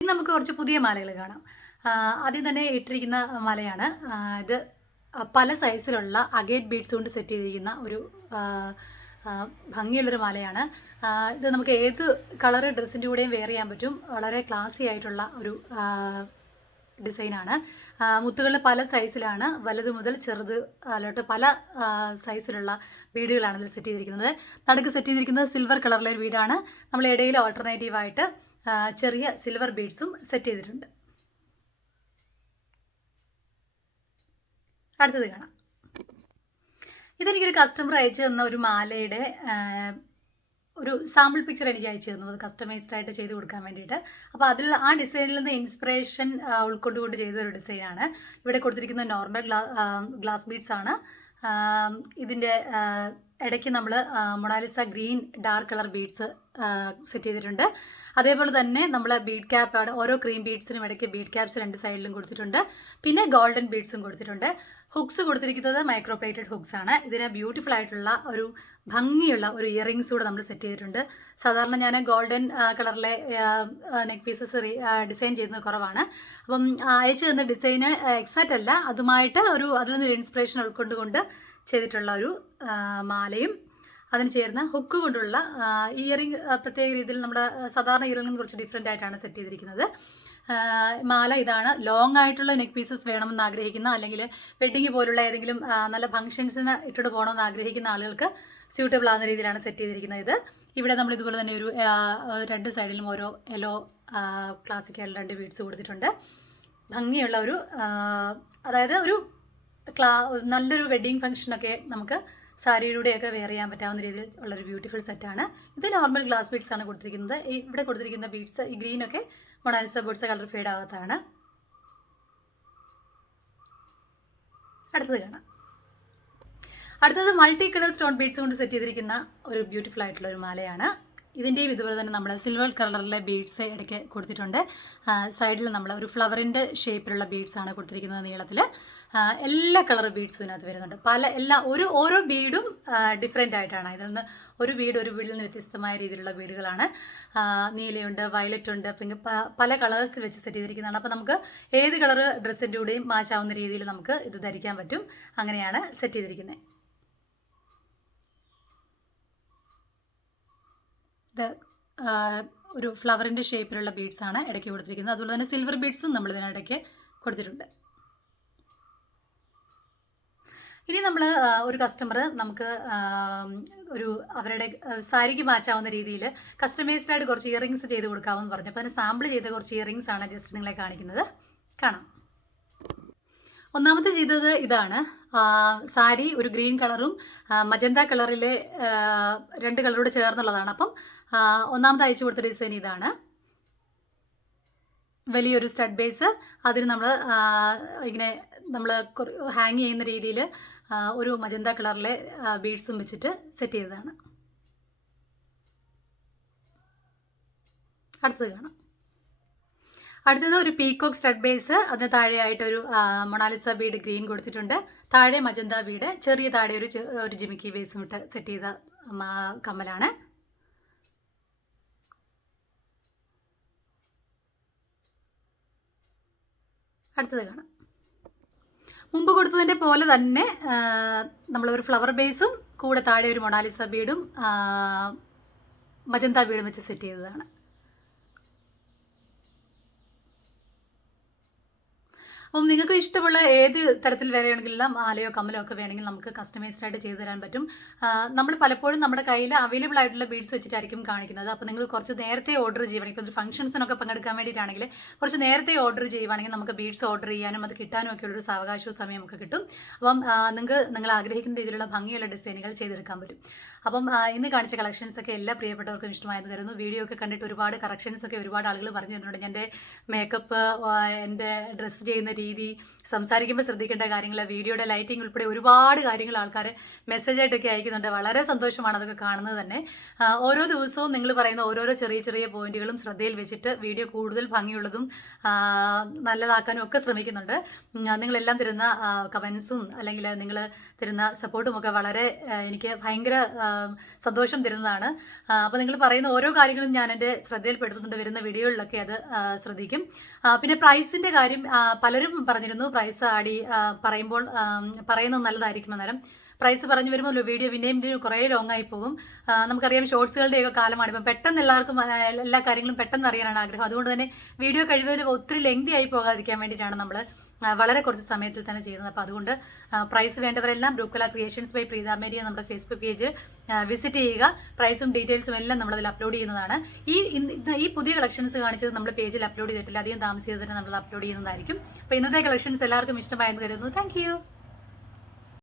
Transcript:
ഇനി നമുക്ക് കുറച്ച് പുതിയ മാലകൾ കാണാം. ആദ്യം തന്നെ ഇട്ടിരിക്കുന്ന മാലയാണ്. ഇത് പല സൈസിലുള്ള അഗേറ്റ് ബീഡ്സ് കൊണ്ട് സെറ്റ് ചെയ്തിരിക്കുന്ന ഒരു ഭംഗിയുള്ളൊരു മാലയാണ്. ഇത് നമുക്ക് ഏത് കളർ ഡ്രസ്സിന്റെ കൂടെയും വെയർ ചെയ്യാൻ പറ്റും. വളരെ ക്ലാസി ആയിട്ടുള്ള ഒരു ഡിസൈനാണ് മുത്തുകൾ പല സൈസിലാണ് വലുത് മുതൽ ചെറുത് അല്ലോട്ട് പല സൈസിലുള്ള ബീഡുകളാണ് ഇതിൽ സെറ്റ് ചെയ്തിരിക്കുന്നത്. നടുക്ക് സെറ്റ് ചെയ്തിരിക്കുന്നത് സിൽവർ കളറിലെ ബീഡാണ് നമ്മൾ ഇടയിൽ ഓൾട്ടർനേറ്റീവായിട്ട് ചെറിയ സിൽവർ ബീഡ്സും സെറ്റ് ചെയ്തിട്ടുണ്ട്. അടുത്തത് കാണാം. ഇതെനിക്കൊരു കസ്റ്റമർ അയച്ചു തന്ന ഒരു മാലയുടെ ഒരു സാമ്പിൾ പിക്ചർ എനിക്ക് അയച്ചു തന്നു. അത് കസ്റ്റമൈസ്ഡ് ആയിട്ട് ചെയ്ത് കൊടുക്കാൻ വേണ്ടിയിട്ട്. അപ്പോൾ അതിൽ ആ ഡിസൈനിൽ നിന്ന് ഇൻസ്പിറേഷൻ ഉൾക്കൊണ്ടുകൊണ്ട് ചെയ്ത ഒരു ഡിസൈനാണ് ഇവിടെ കൊടുത്തിരിക്കുന്ന നോർമൽ ഗ്ലാ ഗ്ലാസ് ബീഡ്സ് ആണ്. ഇതിന്റെ ഇടയ്ക്ക് നമ്മൾ Mona Lisa green dark colour beads set ചെയ്തിട്ടുണ്ട്. അതേപോലെ തന്നെ നമ്മൾ ബീഡ് ക്യാപ്പ് ഓരോ ക്രീം ബീഡ്സിനും ഇടയ്ക്ക് ബീഡ് ക്യാപ്സ് രണ്ട് സൈഡിലും കൊടുത്തിട്ടുണ്ട്. പിന്നെ ഗോൾഡൻ ബീഡ്സും കൊടുത്തിട്ടുണ്ട്. ഹുക്സ് കൊടുത്തിരിക്കുന്നത് മൈക്രോ പ്ലേറ്റഡ് ഹുക്സ് ആണ്. ഇതിന് ബ്യൂട്ടിഫുൾ ആയിട്ടുള്ള ഒരു ഭംഗിയുള്ള ഒരു ഇയറിങ്സ് കൂടെ നമ്മൾ സെറ്റ് ചെയ്തിട്ടുണ്ട്. സാധാരണ ഞാൻ ഗോൾഡൻ കളറിലെ നെക്ക് പീസസ് ഡിസൈൻ ചെയ്യുന്നത് കുറവാണ്. അപ്പം അയച്ചു തന്ന ഡിസൈന് എക്സാക്റ്റ് അല്ല. അതുമായിട്ട് ഒരു അതിൽ നിന്നൊരു ഇൻസ്പിറേഷൻ ഉൾക്കൊണ്ടുകൊണ്ട് ചെയ്തിട്ടുള്ള ഒരു മാലയും അതിന് ചേർന്ന ഹുക്ക് കൊണ്ടുള്ള ഇയറിംഗ് പ്രത്യേക രീതിയിൽ നമ്മുടെ സാധാരണ ഇയറിംഗ് കുറച്ച് ഡിഫറെന്റ് ആയിട്ടാണ് സെറ്റ് ചെയ്തിരിക്കുന്നത്. മാല ഇതാണ്. ലോങ് ആയിട്ടുള്ള നെക്ക് പീസസ് വേണമെന്ന് ആഗ്രഹിക്കുന്ന അല്ലെങ്കിൽ വെഡ്ഡിങ് പോലുള്ള ഏതെങ്കിലും നല്ല ഫംഗ്ഷൻസിന് ഇട്ടിട്ട് പോകണമെന്ന് ആഗ്രഹിക്കുന്ന ആളുകൾക്ക് സ്യൂട്ടബിൾ ആകുന്ന രീതിയിലാണ് സെറ്റ് ചെയ്തിരിക്കുന്നത് ഇത്. ഇവിടെ നമ്മൾ ഇതുപോലെ തന്നെ ഒരു രണ്ട് സൈഡിലും ഓരോ യെല്ലോ ക്ലാസിക്കൽ രണ്ട് ബീഡ്സ് കൊടുത്തിട്ടുണ്ട്. ഭംഗിയുള്ള ഒരു അതായത് ഒരു ക്ലാ നല്ലൊരു വെഡ്ഡിങ് ഫംഗ്ഷനൊക്കെ നമുക്ക് സാരിയിലൂടെയൊക്കെ വെയർ ചെയ്യാൻ പറ്റാവുന്ന രീതിയിൽ ഉള്ളൊരു ബ്യൂട്ടിഫുൾ സെറ്റാണ്. ഇത് നോർമൽ ഗ്ലാസ് ബീഡ്സ് ആണ് കൊടുത്തിരിക്കുന്നത്. ഇവിടെ കൊടുത്തിരിക്കുന്ന ബീഡ്സ് ഈ ഗ്രീനൊക്കെ Mona Lisa beads colour fade ആകാത്തതാണ് അടുത്തത് കാണാം. അടുത്തത് മൾട്ടി കളർ സ്റ്റോൺ ബീഡ്സ് കൊണ്ട് സെറ്റ് ചെയ്തിരിക്കുന്ന ഒരു ബ്യൂട്ടിഫുൾ ആയിട്ടുള്ള ഒരു മാലയാണ്. ഇതിന്റെയും ഇതുപോലെ തന്നെ നമ്മൾ സിൽവർ കളറിലെ ബീഡ്സ് ഇടയ്ക്ക് കൊടുത്തിട്ടുണ്ട്. സൈഡിൽ നമ്മൾ ഒരു ഫ്ലവറിന്റെ ഷേപ്പിലുള്ള ബീഡ്സ് ആണ് കൊടുത്തിരിക്കുന്നത് നീളത്തിൽ എല്ലാ കളർ ബീഡ്സും ഇതിനകത്ത് വരുന്നുണ്ട്. പല എല്ലാ ഒരു ഓരോ ബീഡും ഡിഫറെന്റ് ആയിട്ടാണ്. ഇതിൽ നിന്ന് ഒരു ബീഡ് ഒരു ബീഡിൽ നിന്ന് വ്യത്യസ്തമായ രീതിയിലുള്ള ബീഡുകളാണ് നീലയുണ്ട് വയലറ്റ് ഉണ്ട് പിങ്ക് പല കളേഴ്സ് വെച്ച് സെറ്റ് ചെയ്തിരിക്കുന്നതാണ്. അപ്പോൾ നമുക്ക് ഏത് കളർ ഡ്രസ്സിന്റെ കൂടെയും മാച്ച് ആവുന്ന രീതിയിൽ നമുക്ക് ഇത് ധരിക്കാൻ പറ്റും. അങ്ങനെയാണ് സെറ്റ് ചെയ്തിരിക്കുന്നത് ഇത് ഒരു ഫ്ലവറിന്റെ ഷേപ്പിലുള്ള ബീഡ്സ് ആണ് ഇടയ്ക്ക് കൊടുത്തിരിക്കുന്നത്. അതുപോലെ തന്നെ സിൽവർ ബീഡ്സും നമ്മൾ ഇതിനിടയ്ക്ക് കൊടുത്തിട്ടുണ്ട്. ഇനി നമ്മൾ ഒരു കസ്റ്റമർ നമുക്ക് ഒരു അവരുടെ സാരിക്ക് മാച്ചാവുന്ന രീതിയിൽ കസ്റ്റമൈസ്ഡ് ആയിട്ട് കുറച്ച് ഇയറിങ്സ് ചെയ്ത് കൊടുക്കാമെന്ന് പറഞ്ഞു. അപ്പോൾ അതിന് സാമ്പിൾ ചെയ്ത കുറച്ച് ഇയറിങ്സ് ആണ് ജസ്റ്റ് നിങ്ങളെ കാണിക്കുന്നത്. കാണാം. ഒന്നാമത്തെ ചെയ്തത് ഇതാണ്. സാരി ഒരു ഗ്രീൻ കളറും മജന്ത കളറിലെ രണ്ട് കളറോട് ചേർന്നുള്ളതാണ്. അപ്പം ഒന്നാമത്തെ ഒന്നാമത് അയച്ചു കൊടുത്ത ഡിസൈൻ ഇതാണ്. വലിയൊരു സ്റ്റഡ് ബേസ്. അതിന് നമ്മൾ ഇങ്ങനെ നമ്മൾ ഹാങ് ചെയ്യുന്ന രീതിയിൽ ഒരു മജന്ത കളറിലെ ബീഡ്സും വെച്ചിട്ട് സെറ്റ് ചെയ്തതാണ്. അടുത്തത് കാണാം. അടുത്തത് ഒരു പീകോക്ക് സ്റ്റഡ് ബേസ് അതിന് താഴെയായിട്ട് ഒരു മൊണാലിസ ബീഡ് ഗ്രീൻ കൊടുത്തിട്ടുണ്ട്. താഴെ മജന്ത ബീഡ് ചെറിയ താഴെ ഒരു ഒരു ജിമിക്കി ബേസും ഇട്ട് സെറ്റ് ചെയ്ത കമ്മലാണ്. അടുത്തത് കാണാം. മുമ്പ് കൊടുത്തതിന്റെ പോലെ തന്നെ നമ്മൾ നമ്മളൊരു ഫ്ലവർ ബേസും കൂടെ താഴെ ഒരു മൊണാലിസ ബീഡും മജന്ത ബീഡും വെച്ച് സെറ്റ് ചെയ്തതാണ്. അപ്പം നിങ്ങൾക്ക് ഇഷ്ടമുള്ള ഏത് തരത്തിൽ വേണമെങ്കിലും മാലയോ കമ്മലോ ഒക്കെ വേണമെങ്കിൽ നമുക്ക് കസ്റ്റമൈസ്ഡ് ആയിട്ട് ചെയ്തു തരാൻ പറ്റും. നമ്മൾ പലപ്പോഴും നമ്മുടെ കയ്യിൽ അവൈലബിൾ ആയിട്ടുള്ള ബീഡ്സ് വെച്ചിട്ടായിരിക്കും കാണിക്കുന്നത്. അപ്പോൾ നിങ്ങൾ കുറച്ച് നേരത്തെ ഓർഡർ ചെയ്യുവാണെങ്കിൽ ഇപ്പോൾ ഒരു ഫംഗ്ഷൻസിനൊക്കെ പങ്കെടുക്കാൻ വേണ്ടിയിട്ടാണെങ്കിൽ കുറച്ച് നേരത്തെ ഓർഡർ ചെയ്യുവാണെങ്കിൽ നമുക്ക് ബീഡ്സ് ഓർഡർ ചെയ്യാനും അത് കിട്ടാനും ഒക്കെ ഉള്ളൊരു സാവകാശവും സമയം ഒക്കെ കിട്ടും. അപ്പം നിങ്ങൾക്ക് നിങ്ങൾ ആഗ്രഹിക്കുന്ന രീതിയിലുള്ള ഭംഗിയുള്ള ഡിസൈനുകൾ ചെയ്തെടുക്കാൻ പറ്റും. അപ്പം ഇന്ന് കാണിച്ച കളക്ഷൻസ് ഒക്കെ എല്ലാ പ്രിയപ്പെട്ടവർക്കും ഇഷ്ടമായെന്ന് കരുതുന്നു. വീഡിയോ ഒക്കെ കണ്ടിട്ട് ഒരുപാട് കറക്ഷൻസ് ഒക്കെ ഒരുപാട് ആളുകൾ പറഞ്ഞു തന്നിട്ടുണ്ട് എന്റെ മേക്കപ്പ് എന്റെ ഡ്രസ്സ് ചെയ്യുന്ന രീതി സംസാരിക്കുമ്പോൾ ശ്രദ്ധിക്കേണ്ട കാര്യങ്ങൾ വീഡിയോയുടെ ലൈറ്റിംഗ് ഉൾപ്പെടെ ഒരുപാട് കാര്യങ്ങൾ ആൾക്കാർ മെസ്സേജായിട്ടൊക്കെ അയക്കുന്നുണ്ട്. വളരെ സന്തോഷമാണ് അതൊക്കെ കാണുന്നത് തന്നെ. ഓരോ ദിവസവും നിങ്ങൾ പറയുന്ന ഓരോരോ ചെറിയ ചെറിയ പോയിന്റുകളും ശ്രദ്ധയിൽ വെച്ചിട്ട് വീഡിയോ കൂടുതൽ ഭംഗിയുള്ളതും നല്ലതാക്കാനും ഒക്കെ ശ്രമിക്കുന്നുണ്ട്. നിങ്ങളെല്ലാം തരുന്ന കമൻസും അല്ലെങ്കിൽ നിങ്ങൾ തരുന്ന സപ്പോർട്ടും ഒക്കെ വളരെ എനിക്ക് ഭയങ്കര സന്തോഷം തരുന്നതാണ്. അപ്പോൾ നിങ്ങൾ പറയുന്ന ഓരോ കാര്യങ്ങളും ഞാൻ എന്റെ ശ്രദ്ധയിൽപ്പെടുത്തുന്നുണ്ട്. വരുന്ന വീഡിയോകളിലൊക്കെ അത് ശ്രദ്ധിക്കും. പിന്നെ പ്രൈസിന്റെ കാര്യം ആ, പലരും പറഞ്ഞിരുന്നു. പ്രൈസ് ആടി പറയുമ്പോൾ പറയുന്നത് നല്ലതായിരിക്കും അന്നേരം പ്രൈസ് പറഞ്ഞു വരുമ്പോൾ വീഡിയോ പിന്നെയും പിന്നെയും കുറേ ലോങ് ആയി പോകും. നമുക്കറിയാം ഷോർട്സുകളുടെയൊക്കെ കാലമാണ്. ഇപ്പം പെട്ടെന്ന് എല്ലാവർക്കും എല്ലാ കാര്യങ്ങളും പെട്ടെന്ന് അറിയാനാണ് ആഗ്രഹം. അതുകൊണ്ട് തന്നെ വീഡിയോ കഴിവതിൽ ഒത്തിരി ലെങ്തി ആയി പോകാതിരിക്കാൻ വേണ്ടിയിട്ടാണ് നമ്മൾ വളരെ കുറച്ച് സമയത്തിൽ തന്നെ ചെയ്യുന്നത്. അപ്പോൾ അതുകൊണ്ട് പ്രൈസ് വേണ്ടവരെല്ലാം ബ്രൂക്കല ക്രിയേഷൻസ് ബൈ പ്രീത നമ്മുടെ ഫേസ്ബുക്ക് പേജ് വിസിറ്റ് ചെയ്യുക. പ്രൈസും ഡീറ്റെയിൽസും എല്ലാം നമ്മളതിൽ അപ്ലോഡ് ചെയ്യുന്നതാണ്. ഈ ഈ പുതിയ കളക്ഷൻസ് കാണിച്ചത് നമ്മൾ പേജിൽ അപ്ലോഡ് ചെയ്തിട്ടില്ല. അധികം താമസിച്ചത് തന്നെ നമ്മൾ അപ്ലോഡ് ചെയ്യുന്നതായിരിക്കും. അപ്പോൾ ഇന്നത്തെ കളക്ഷൻസ് എല്ലാവർക്കും ഇഷ്ടമായെന്ന് കരുതുന്നു. താങ്ക്